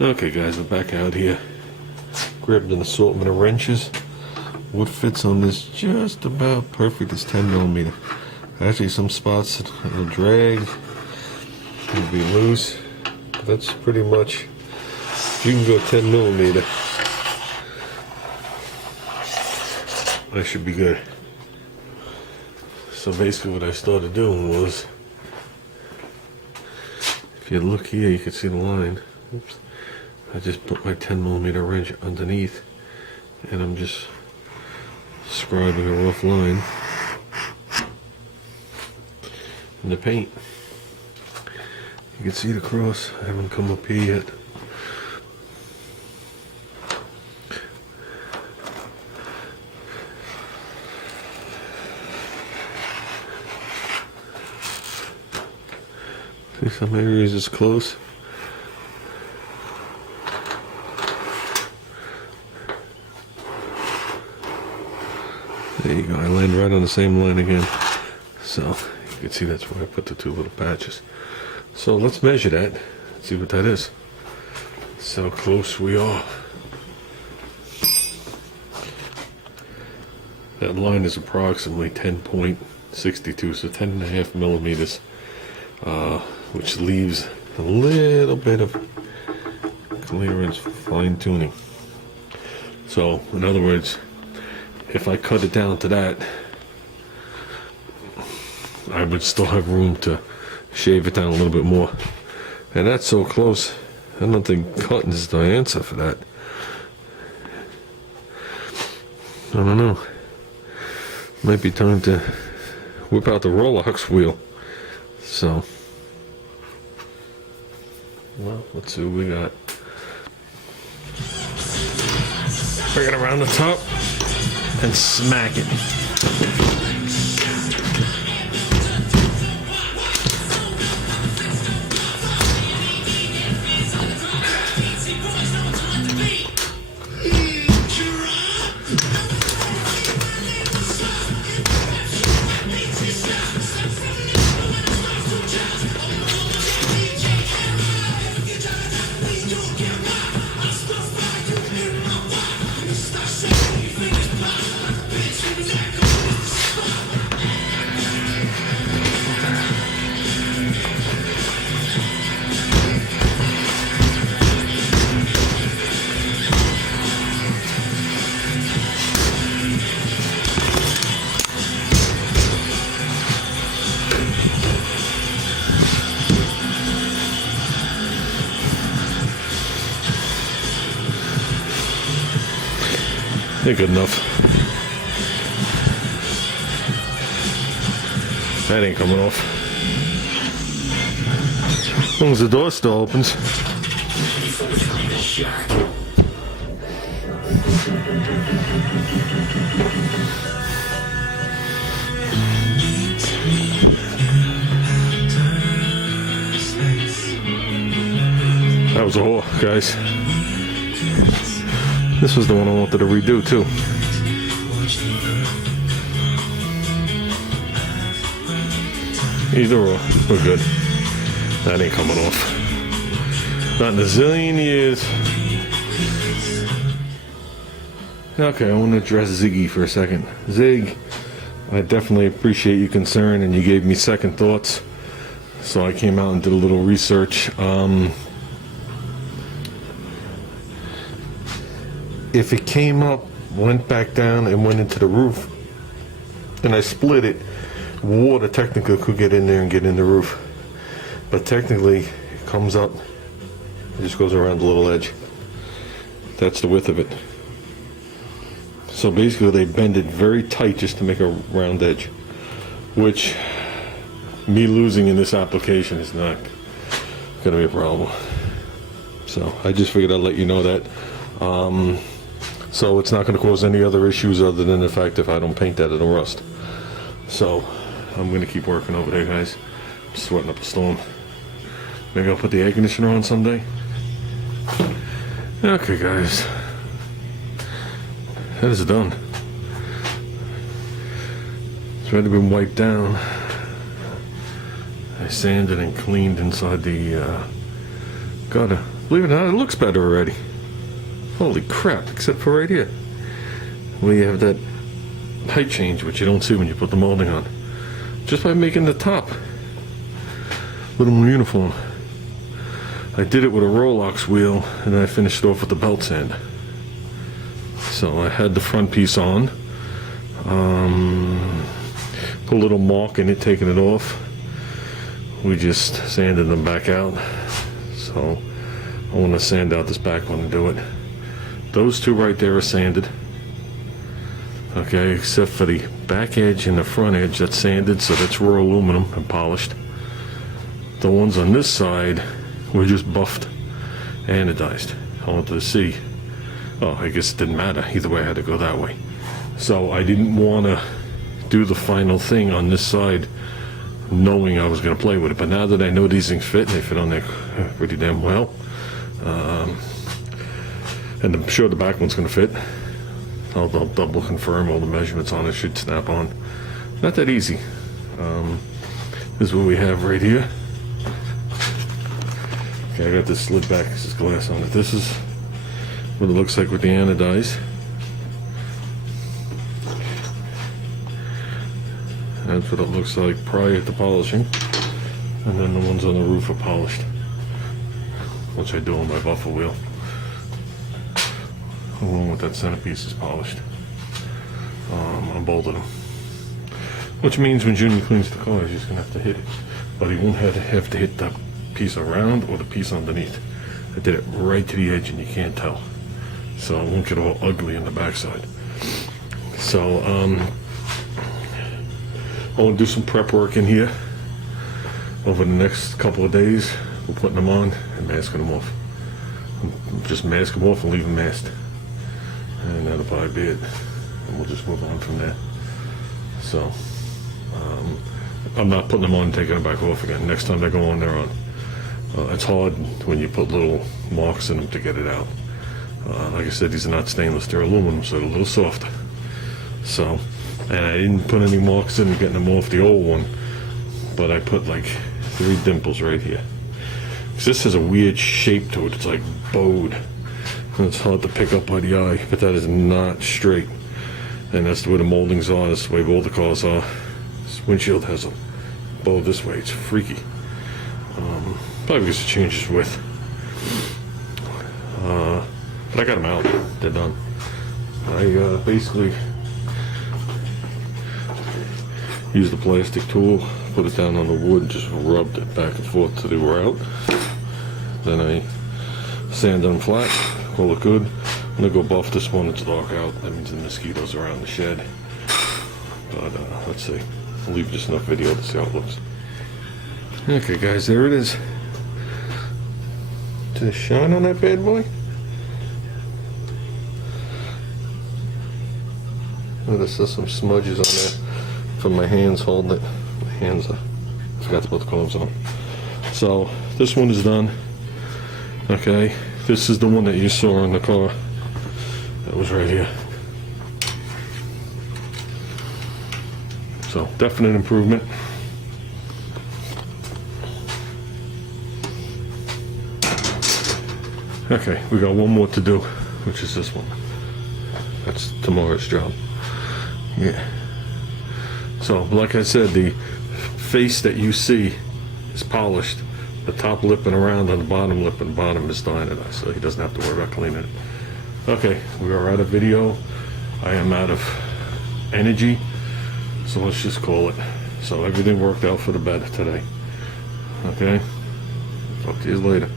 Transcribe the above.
Okay guys, we're back out here. Grabbed an assortment of wrenches. What fits on this just about perfect is 10 millimeter. Actually some spots it'll drag, it'll be loose. But that's pretty much, you can go 10 millimeter. I should be good. So basically what I started doing was, if you look here you can see the line. Oops. I just put my 10 millimeter wrench underneath and I'm just scribing a rough line in the paint. You can see the cross. I haven't come up here yet. See, some areas is close. There you go, I landed right on the same line again. So, you can see that's where I put the two little patches. So let's measure that, see what that is. See how close we are. That line is approximately 10.62, so 10.5 millimeters, which leaves a little bit of clearance for fine tuning. So, in other words, if I cut it down to that, I would still have room to shave it down a little bit more. And that's so close, I don't think cutting is the answer for that. I don't know. Might be time to whip out the Rolex wheel. So, well, let's see what we got. Bring it around the top and smack it. Ain't good enough. That ain't coming off. As long as the door still opens. That was a whore, guys. This was the one I wanted to redo too. Either or, we're good. That ain't coming off. Not in a zillion years. Okay, I want to address Ziggy for a second. Zig, I definitely appreciate your concern and you gave me second thoughts. So I came out and did a little research. If it came up, went back down, and went into the roof, and I split it, water technically could get in there and get in the roof. But technically, it comes up, it just goes around the little edge. That's the width of it. So basically, they bend it very tight just to make a round edge, which me losing in this application is not going to be a problem. So I just figured I'd let you know that. So it's not going to cause any other issues other than the fact if I don't paint that it'll rust. So I'm going to keep working over there, guys. I'm sweating up a storm. Maybe I'll put the air conditioner on someday. Okay, guys. That is done. It's ready to be wiped down. I sanded and cleaned inside the Gotta believe it or not, it looks better already. Holy crap! Except for right here, where you have that height change, which you don't see when you put the molding on. Just by making the top a little more uniform. I did it with a Rolex wheel, and then I finished it off with the belt sand. So I had the front piece on, put a little mark in it, taking it off. We just sanded them back out. So I want to sand out this back one and do it. Those two right there are sanded. Okay, except for the back edge and the front edge, that's sanded, so that's raw aluminum and polished. The ones on this side were just buffed, anodized. I wanted to see. Oh, I guess it didn't matter. Either way, I had to go that way. So I didn't want to do the final thing on this side knowing I was going to play with it. But now that I know these things fit, and they fit on there pretty damn well. And I'm sure the back one's going to fit. I'll double confirm all the measurements on it. Should snap on. Not that easy. This is what we have right here. Okay, I got this slid back because there's glass on it. This is what it looks like with the anodize. That's what it looks like prior to polishing. And then the ones on the roof are polished, which I do on my buffer wheel. Along with that centerpiece is polished on both of them. Which means when Junior cleans the car, he's just going to have to hit it. But he won't have to hit that piece around or the piece underneath. I did it right to the edge and you can't tell. So it won't get all ugly on the backside. So I want to do some prep work in here over the next couple of days. We're putting them on and masking them off. Just mask them off and leave them masked. And that'll probably be it. And we'll just move on from there. So I'm not putting them on and taking them back off again. Next time they go on, they're on. It's hard when you put little marks in them to get it out. Like I said, these are not stainless, they're aluminum, so they're a little softer. So, and I didn't put any marks in getting them off the old one, but I put like 3 dimples right here. Because this has a weird shape to it, it's like bowed. And it's hard to pick up by the eye, but that is not straight. And that's the way the moldings are, that's the way all the cars are. This windshield has a bow this way, it's freaky. Probably because it changes width. But I got them out, they're done. I basically used the plastic tool, put it down on the wood, just rubbed it back and forth till they were out. Then I sanded them flat, call it good. I'm gonna go buff this one, it's dark out, that means the mosquitoes are around the shed. But let's see, I'll leave just enough video to see how it looks. Okay guys, there it is. Did it shine on that bad boy? Oh, there's just some smudges on there from my hands holding it. My hands, I forgot to put the gloves on. So, this one is done. Okay, this is the one that you saw in the car. That was right here. So, definite improvement. Okay, we got one more to do, which is this one. That's tomorrow's job. Yeah. So, like I said, the face that you see is polished. The top lip and around on the bottom lip and bottom is anodized, so he doesn't have to worry about cleaning it. Okay, we are out of video. I am out of energy, so let's just call it. So everything worked out for the better today. Okay? Talk to you later.